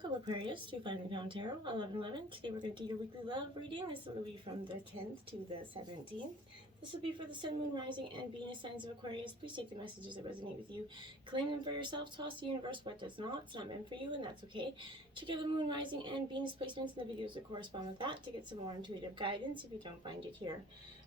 Welcome Aquarius to Finally Found Tarot 11/11. Today we're going to do your weekly love reading. This will be from the 10th to the 17th. This will be for the Sun, Moon, Rising, and Venus signs of Aquarius. Please take the messages that resonate with you, claim them for yourself, toss the universe what does not. It's not meant for you, and that's okay. Check out the Moon, Rising, and Venus placements in the videos that correspond with that to get some more intuitive guidance if you don't find it here.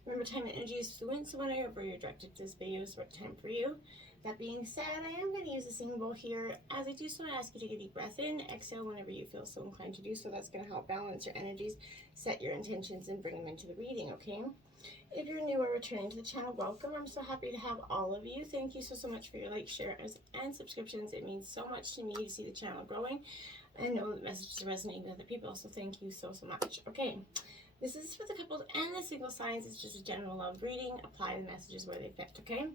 Remember, time and energy is fluent, so whenever you're directed to this video is what time for you. That being said, I am going to use a singing bowl here. As I do so, I ask you to take a deep breath in, exhale whenever you feel so inclined to do so. That's going to help balance your energies, set your intentions, and bring them into the reading, okay? If you're new or returning to the channel, welcome. I'm so happy to have all of you. Thank you so much for your likes, shares, and subscriptions. It means so much to me to see the channel growing and know that messages are resonating with other people, so thank you so much. Okay, this is for the couples and the single signs. It's just a general love reading. Apply the messages where they fit, okay?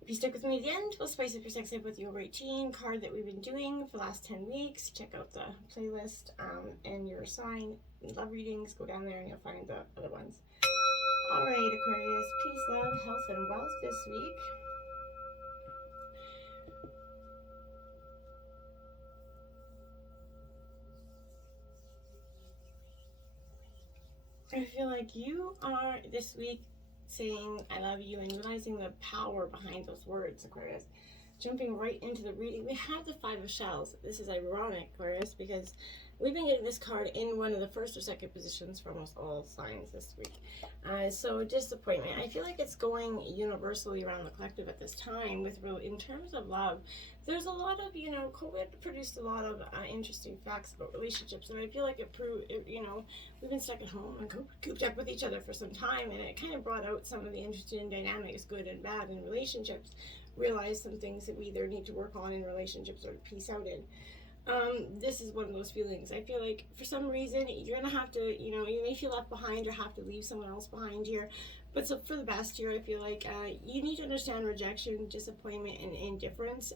If you stick with me at the end, we'll spice up your sex life with the over 18 card that we've been doing for the last 10 weeks. Check out the playlist and your sign love readings. Go down there and you'll find the other ones. All right, Aquarius, peace, love, health, and wealth this week. I feel like you are this week saying I love you and realizing the power behind those words, Aquarius. Jumping right into the reading, we have the Five of Shells. This is ironic, Aquarius, because we've been getting this card in one of the first or second positions for almost all signs this week. So disappointment. I feel like it's going universally around the collective at this time with in terms of love. There's a lot of, COVID produced a lot of interesting facts about relationships, and I feel like it proved, we've been stuck at home and cooped up with each other for some time, and it kind of brought out some of the interesting dynamics, good and bad, in relationships. Realize some things that we either need to work on in relationships or to piece out in. This is one of those feelings. I feel like for some reason you're gonna have to, you may feel left behind or have to leave someone else behind here. But so for the best here, I feel like you need to understand rejection, disappointment, and indifference.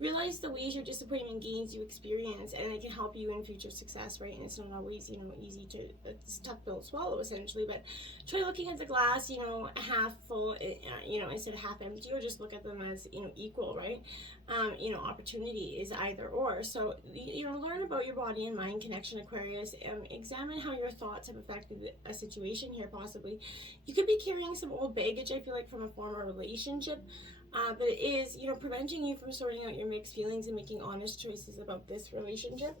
Realize the ways your disappointment gains you experience, and it can help you in future success, right? And it's not always, easy to, it's a tough pill to swallow, essentially. But try looking at the glass, half full, instead of half empty, or just look at them as, equal, right? Opportunity is either or. So, learn about your body and mind connection, Aquarius. Examine how your thoughts have affected a situation here, possibly. You could be carrying some old baggage, I feel like, from a former relationship. But it is, preventing you from sorting out your mixed feelings and making honest choices about this relationship.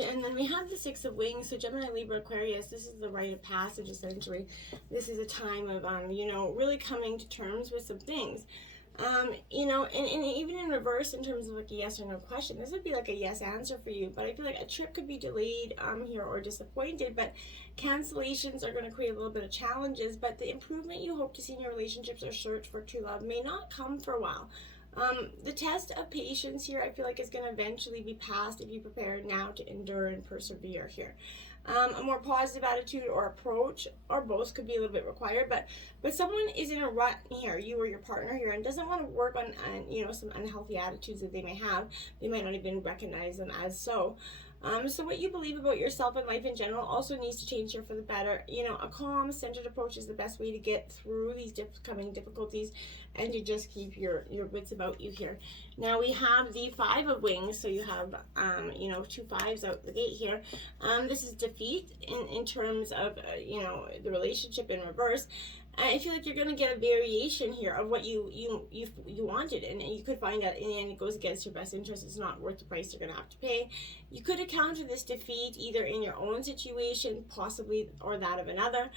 And then we have the Six of Wings. So Gemini, Libra, Aquarius, this is the rite of passage, essentially. This is a time of, really coming to terms with some things. And even in reverse, in terms of like a yes or no question, this would be like a yes answer for you. But I feel like a trip could be delayed here or disappointed, but cancellations are going to create a little bit of challenges. But the improvement you hope to see in your relationships or search for true love may not come for a while. The test of patience here, I feel like, is going to eventually be passed if you prepare now to endure and persevere here. A more positive attitude or approach, or both, could be a little bit required, but someone is in a rut here, you or your partner here, and doesn't want to work on some unhealthy attitudes that they may have. They might not even recognize them as so. So what you believe about yourself and life in general also needs to change here for the better. A calm, centered approach is the best way to get through these coming difficulties and to just keep your wits about you here. Now we have the Five of Wings, so you have, two fives out the gate here. This is defeat in terms of, the relationship in reverse. I feel like you're going to get a variation here of what you wanted, and you could find out in the end it goes against your best interest. It's not worth the price you're going to have to pay. You could encounter this defeat either in your own situation, possibly, or that of another.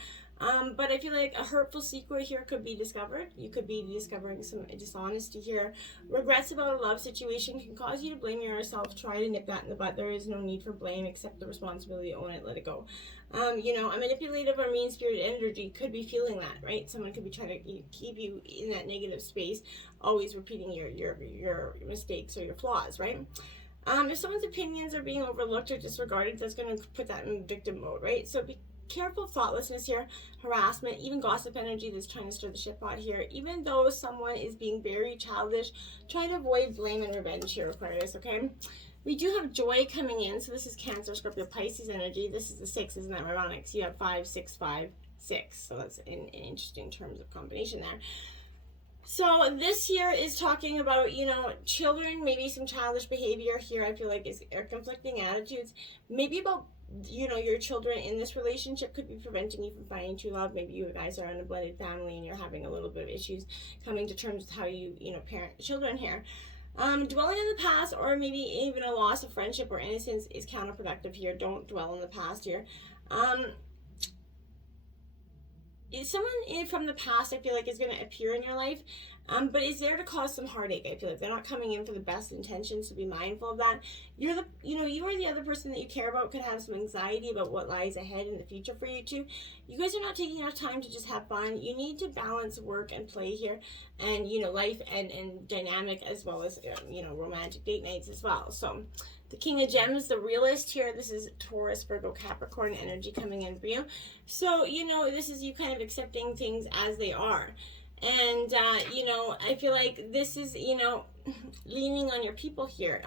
But I feel like a hurtful secret here could be discovered. You could be discovering some dishonesty here. Regrets about a love situation can cause you to blame yourself. Try to nip that in the bud. There is no need for blame. Accept the responsibility, own it, let it go. A manipulative or mean-spirited energy could be feeling that, right? Someone could be trying to keep you in that negative space, always repeating your mistakes or your flaws, right? If someone's opinions are being overlooked or disregarded, that's going to put that in victim mode, right? So be careful thoughtlessness here, harassment, even gossip energy that's trying to stir the shit pot here. Even though someone is being very childish, try to avoid blame and revenge here, Aquarius, okay? We do have joy coming in, so this is Cancer, Scorpio, Pisces energy. This is the 6, isn't that ironic? So you have 5, 6, 5, 6. So that's an interesting terms of combination there. So this here is talking about, you know, children, maybe some childish behavior here, I feel like are conflicting attitudes. Maybe about, you know, your children in this relationship could be preventing you from finding true love. Maybe you guys are in a blended family and you're having a little bit of issues coming to terms with how you, you know, parent children here. Dwelling in the past, or maybe even a loss of friendship or innocence, is counterproductive here. Don't dwell in the past here. Someone from the past, I feel like, is going to appear in your life, but is there to cause some heartache. I feel like they're not coming in for the best intentions, so be mindful of that. You are the other person that you care about could have some anxiety about what lies ahead in the future for you too. You guys are not taking enough time to just have fun. You need to balance work and play here, and, you know, life and dynamic, as well as, you know, romantic date nights as well. So the King of Gems, the realist here, this is Taurus, Virgo, Capricorn energy coming in for you. So, you know, this is you kind of accepting things as they are. And, you know, I feel like this is, you know, leaning on your people here.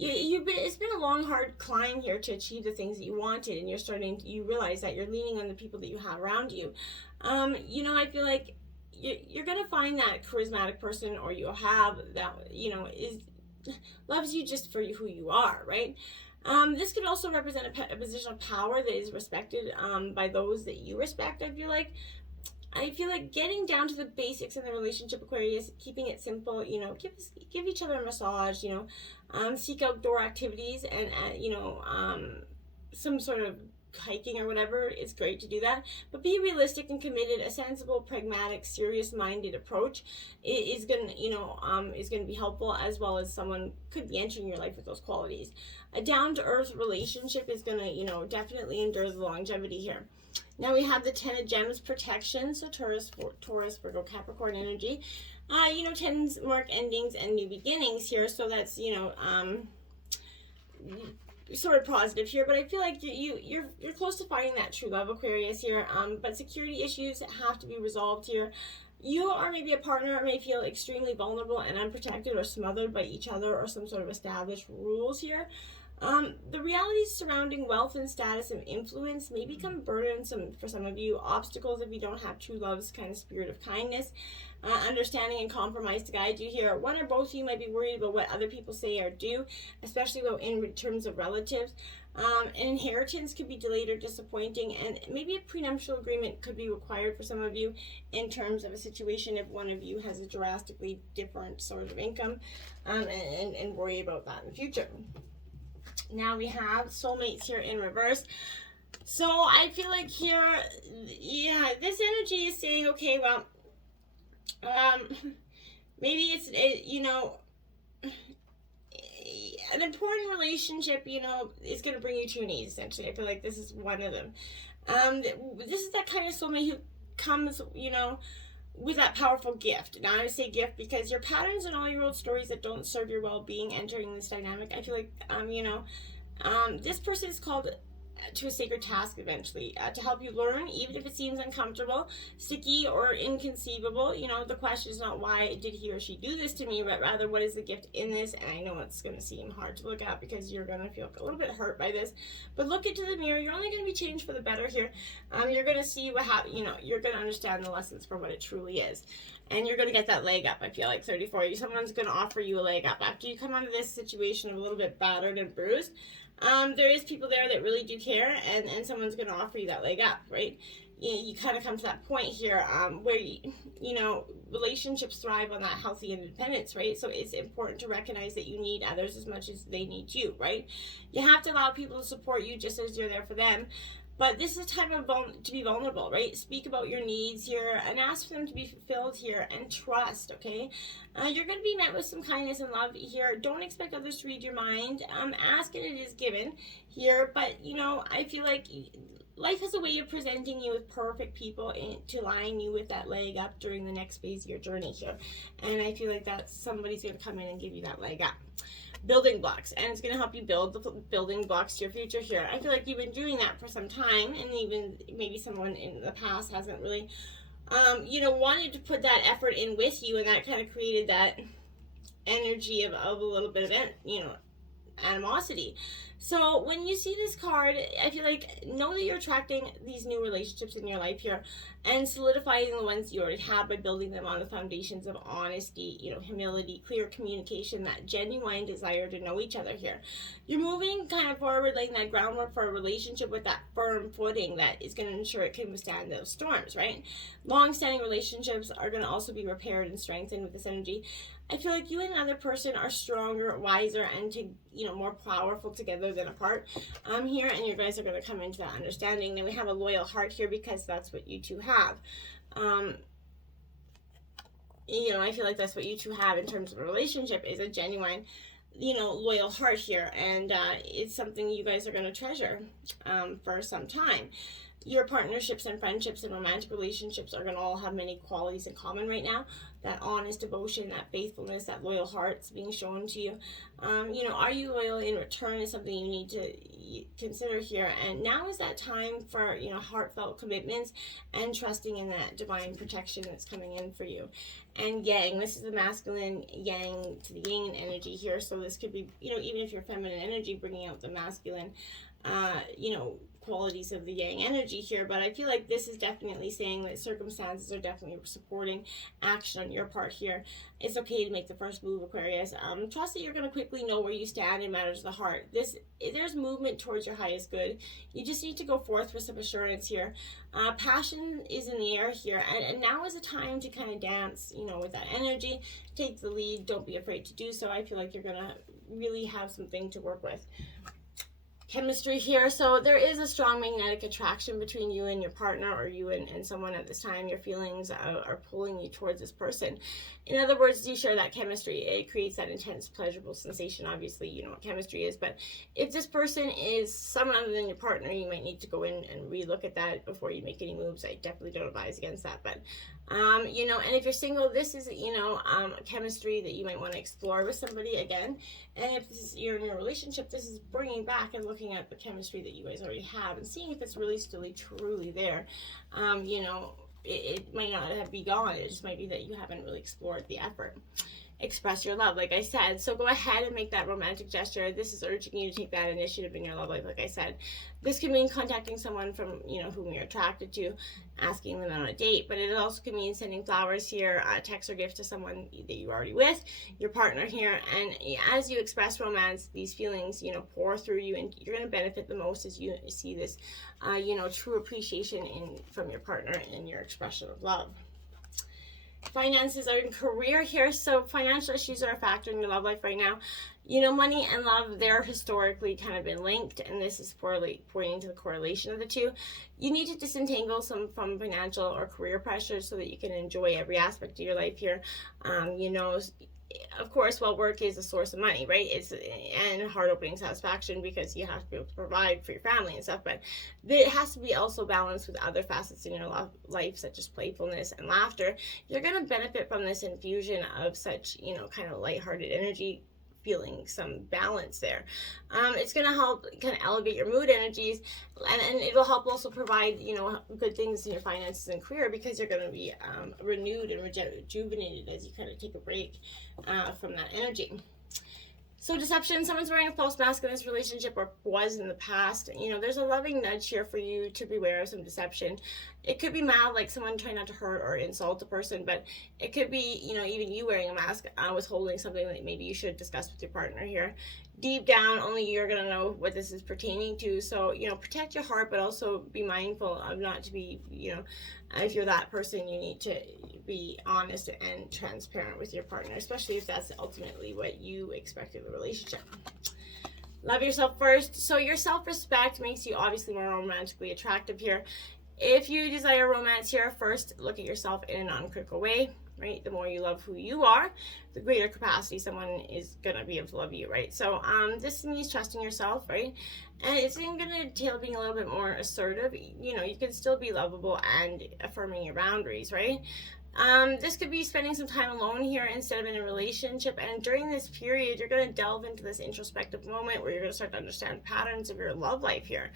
It's been a long, hard climb here to achieve the things that you wanted, and you realize that you're leaning on the people that you have around you. You know, I feel like you're going to find that charismatic person, or you'll have that, you know, loves you just for who you are, right? This could also represent a position of power that is respected by those that you respect. I feel like getting down to the basics in the relationship, Aquarius, keeping it simple, you know, give each other a massage, you know, seek outdoor activities, and, you know, some sort of hiking or whatever. It's great to do that, but be realistic and committed. A sensible, pragmatic, serious-minded approach is gonna, you know, is gonna be helpful, as well as someone could be entering your life with those qualities. A down-to-earth relationship is gonna, you know, definitely endure the longevity here. Now we have the Ten of Gems, protection. So Taurus, Virgo, Capricorn energy. You know, tens mark endings and new beginnings here. So that's, you know, sort of positive here, but I feel like you're close to finding that true love, Aquarius here. But security issues have to be resolved here. You or maybe a partner may feel extremely vulnerable and unprotected, or smothered by each other or some sort of established rules here. The realities surrounding wealth and status and influence may become burdensome for some of you. Obstacles if you don't have true love's kind of spirit of kindness, understanding and compromise to guide you here. One or both of you might be worried about what other people say or do, especially in terms of relatives. An inheritance could be delayed or disappointing, and maybe a prenuptial agreement could be required for some of you in terms of a situation if one of you has a drastically different sort of income, and worry about that in the future. Now we have soulmates here in reverse. So I feel like here, yeah, this energy is saying, okay, well, maybe it's, you know, an important relationship, you know, is going to bring you to your knees, essentially. I feel like this is one of them. This is that kind of soulmate who comes, you know, with that powerful gift. Now I say gift because your patterns and all your old stories that don't serve your well-being entering this dynamic, I feel like, you know, this person is called to a sacred task eventually, to help you learn, even if it seems uncomfortable, sticky, or inconceivable. You know, the question is not why did he or she do this to me, but rather what is the gift in this. And I know it's going to seem hard to look at because you're going to feel a little bit hurt by this, but look into the mirror. You're only going to be changed for the better here. You're going to see you know, you're going to understand the lessons for what it truly is, and you're going to get that leg up. I feel like 34, someone's going to offer you a leg up after you come out of this situation a little bit battered and bruised. There is people there that really do care, and someone's going to offer you that leg up, right? You kind of come to that point here where, you know, relationships thrive on that healthy independence, right? So it's important to recognize that you need others as much as they need you, right? You have to allow people to support you just as you're there for them. But this is a time to be vulnerable, right? Speak about your needs here and ask for them to be fulfilled here, and trust, okay? You're going to be met with some kindness and love here. Don't expect others to read your mind. Ask and it is given here. But, you know, I feel like life has a way of presenting you with perfect people to line you with that leg up during the next phase of your journey here. And I feel like that somebody's going to come in and give you that leg up. Building blocks, and it's going to help you build the building blocks to your future here. I feel like you've been doing that for some time, and even maybe someone in the past hasn't really, you know, wanted to put that effort in with you, and that kind of created that energy of a little bit of, you know, animosity. So when you see this card, I feel like know that you're attracting these new relationships in your life here and solidifying the ones you already have by building them on the foundations of honesty, humility, clear communication, that genuine desire to know each other here. You're moving kind of forward, laying that groundwork for a relationship with that firm footing that is going to ensure it can withstand those storms, right? Long-standing relationships are going to also be repaired and strengthened with this energy. I feel like you and another person are stronger, wiser, and more powerful together than apart here, and you guys are going to come into that understanding. Then we have a loyal heart here because that's what you two have. I feel like that's what you two have in terms of a relationship, is a genuine, loyal heart here, and it's something you guys are going to treasure for some time. Your partnerships and friendships and romantic relationships are going to all have many qualities in common right now. That honest devotion, that faithfulness, that loyal heart's being shown to you. Are you loyal in return is something you need to consider here. And now is that time for, heartfelt commitments and trusting in that divine protection that's coming in for you. And yang, this is the masculine yang to the yin energy here. So this could be, even if you're feminine energy, bringing out the masculine, qualities of the yang energy here. But I feel like this is definitely saying that circumstances are definitely supporting action on your part here. It's okay to make the first move, Aquarius. Trust that you're going to quickly know where you stand in matters of the heart. There's movement towards your highest good. You just need to go forth with some assurance here. Passion is in the air here, and now is a time to kind of dance, with that energy. Take the lead. Don't be afraid to do so. I feel like you're going to really have something to work with. Chemistry here. So there is a strong magnetic attraction between you and your partner, or you and someone at this time. Your feelings are pulling you towards this person. In other words, you share that chemistry. It creates that intense, pleasurable sensation. Obviously, you know what chemistry is. But if this person is someone other than your partner, you might need to go in and relook at that before you make any moves. I definitely don't advise against that. But, and if you're single, this is, chemistry that you might want to explore with somebody again. And if you're in a relationship, this is bringing back and looking at the chemistry that you guys already have and seeing if it's really still truly there. It might not be gone. It just might be that you haven't really explored the effort. Express your love, like I said. So go ahead and make that romantic gesture. This is urging you to take that initiative in your love life, like I said. This could mean contacting someone from, whom you're attracted to, asking them on a date, but it also could mean sending flowers here, a text or gift to someone that you're already with, your partner here. And as you express romance, these feelings, pour through you, and you're going to benefit the most as you see this, true appreciation from your partner in your expression of love. Finances are in career here, so financial issues are a factor in your love life right now. Money and love, they're historically kind of been linked, and this is pointing to the correlation of the two. You need to disentangle some from financial or career pressures so that you can enjoy every aspect of your life here. Of course, work is a source of money, right? And heart-opening satisfaction because you have to be able to provide for your family and stuff, but it has to be also balanced with other facets in your life, such as playfulness and laughter. You're going to benefit from this infusion of such, kind of lighthearted energy, feeling some balance there. It's going to help kind of elevate your mood energies, and it'll help also provide, good things in your finances and career because you're going to be renewed and rejuvenated as you kind of take a break from that energy. So deception, someone's wearing a false mask in this relationship or was in the past. There's a loving nudge here for you to beware of some deception. It could be mild, like someone trying not to hurt or insult a person, but it could be, even you wearing a mask, withholding something that maybe you should discuss with your partner here. Deep down, only you're going to know what this is pertaining to. So, protect your heart, but also be mindful of not to be, if you're that person, you need to be honest and transparent with your partner, especially if that's ultimately what you expect of the relationship. Love yourself first. So your self-respect makes you obviously more romantically attractive here. If you desire romance here, first look at yourself in a non-critical way, right? The more you love who you are, the greater capacity someone is going to be able to love you, right? So this means trusting yourself, right? And it's going to entail being a little bit more assertive. You can still be lovable and affirming your boundaries, right? This could be spending some time alone here instead of in a relationship. And during this period, you're going to delve into this introspective moment where you're going to start to understand patterns of your love life here.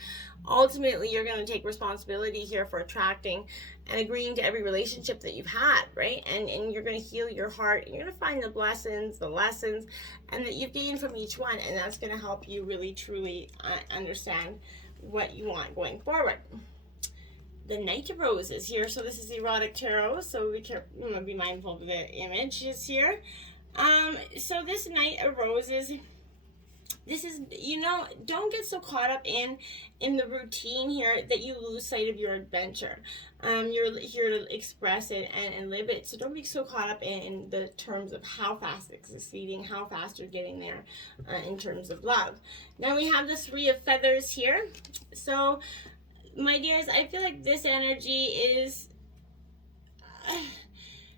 Ultimately, you're going to take responsibility here for attracting and agreeing to every relationship that you've had, right? And you're going to heal your heart. And you're going to find the blessings, the lessons, and that you've gained from each one. And that's going to help you really, truly understand what you want going forward. The Knight of Roses here. So this is the erotic tarot. So be mindful of the images here. So this Knight of Roses, this is, don't get so caught up in the routine here that you lose sight of your adventure. You're here to express it and live it. So don't be so caught up in the terms of how fast it's succeeding, how fast you're getting there in terms of love. Now we have the Three of Feathers here. So my dears, I feel like this energy is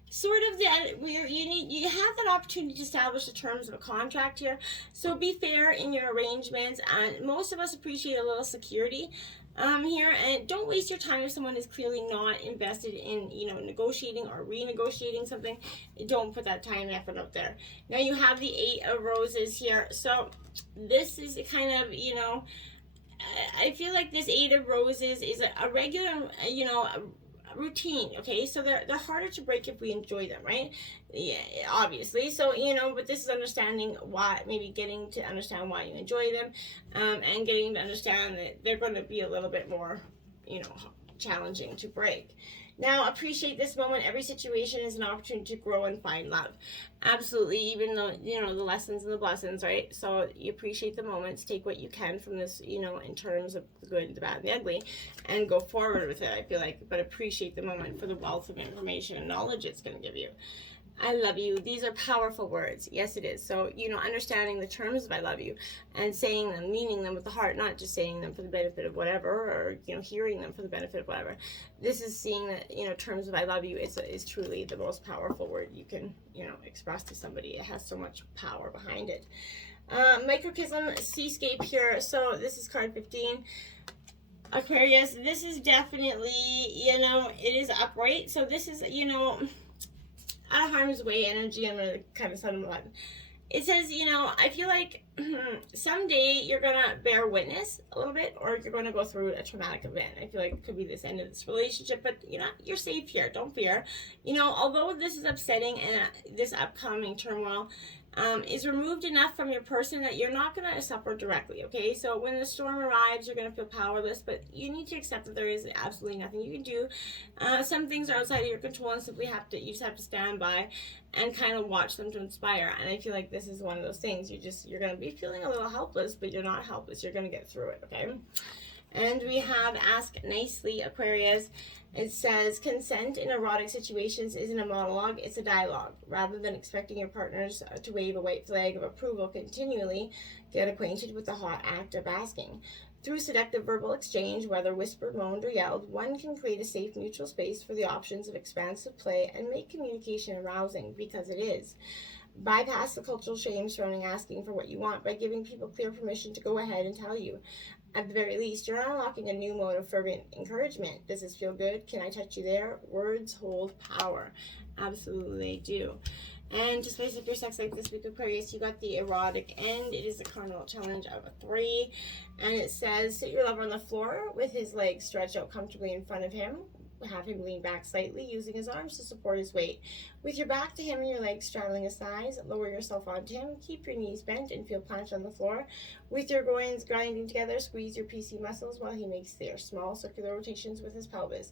sort of that where you have that opportunity to establish the terms of a contract here. So be fair in your arrangements, and most of us appreciate a little security here, and don't waste your time if someone is clearly not invested in negotiating or renegotiating something. Don't put that time and effort out there. Now you have the Eight of Roses here. So this is kind of, I feel like this Eight of Roses is a regular, a routine, okay? So they're harder to break if we enjoy them, right? Yeah, obviously. So, but this is understanding why, maybe getting to understand why you enjoy them, and getting to understand that they're going to be a little bit more, challenging to break. Now, appreciate this moment. Every situation is an opportunity to grow and find love. Absolutely, even though, the lessons and the blessings, right? So you appreciate the moments, take what you can from this, in terms of the good, the bad, and the ugly, and go forward with it, I feel like. But appreciate the moment for the wealth of information and knowledge it's going to give you. I love you. These are powerful words. Yes, it is. So, understanding the terms of I love you and saying them, meaning them with the heart, not just saying them for the benefit of whatever, or, hearing them for the benefit of whatever. This is seeing that, terms of I love you is truly the most powerful word you can, express to somebody. It has so much power behind it. Microcosm Seascape here. So this is card 15. Aquarius, this is definitely, it is upright. So this is, out of harm's way energy. I'm going to kind of send them on. It says, I feel like someday you're going to bear witness a little bit, or you're going to go through a traumatic event. I feel like it could be this end of this relationship, but you're safe here. Don't fear. Although this is upsetting and this upcoming turmoil is removed enough from your person that you're not going to suffer directly, okay? So when the storm arrives, you're going to feel powerless, but you need to accept that there is absolutely nothing you can do. Some things are outside of your control, and simply you just have to stand by and kind of watch them to inspire. And I feel like this is one of those things. You're going to be feeling a little helpless, but you're not helpless. You're going to get through it, okay? And we have Ask Nicely, Aquarius. It says, consent in erotic situations isn't a monologue, it's a dialogue. Rather than expecting your partners to wave a white flag of approval continually, get acquainted with the hot act of asking. Through seductive verbal exchange, whether whispered, moaned, or yelled, one can create a safe, neutral space for the options of expansive play and make communication arousing, because it is. Bypass the cultural shame surrounding asking for what you want by giving people clear permission to go ahead and tell you. At the very least, you're unlocking a new mode of fervent encouragement. Does this feel good? Can I touch you there? Words hold power. Absolutely they do. And to spice up your sex life this week, Aquarius, you got the erotic end. It is a carnal challenge of a 3. And it says, sit your lover on the floor with his legs stretched out comfortably in front of him. Have him lean back slightly, using his arms to support his weight. With your back to him and your legs straddling his thighs, lower yourself onto him. Keep your knees bent and feel planted on the floor. With your groins grinding together, squeeze your PC muscles while he makes their small circular rotations with his pelvis.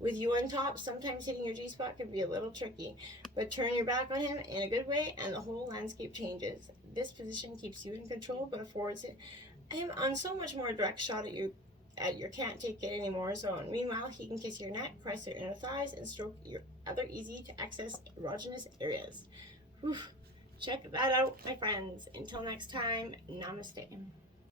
With you on top, sometimes hitting your G-spot can be a little tricky, but turn your back on him in a good way and the whole landscape changes. This position keeps you in control, but affords him on so much more direct shot at you. At your can't take it anymore zone. Meanwhile, he can kiss your neck, caress your inner thighs, and stroke your other easy to access erogenous areas. Whew. Check that out, my friends. Until next time, namaste.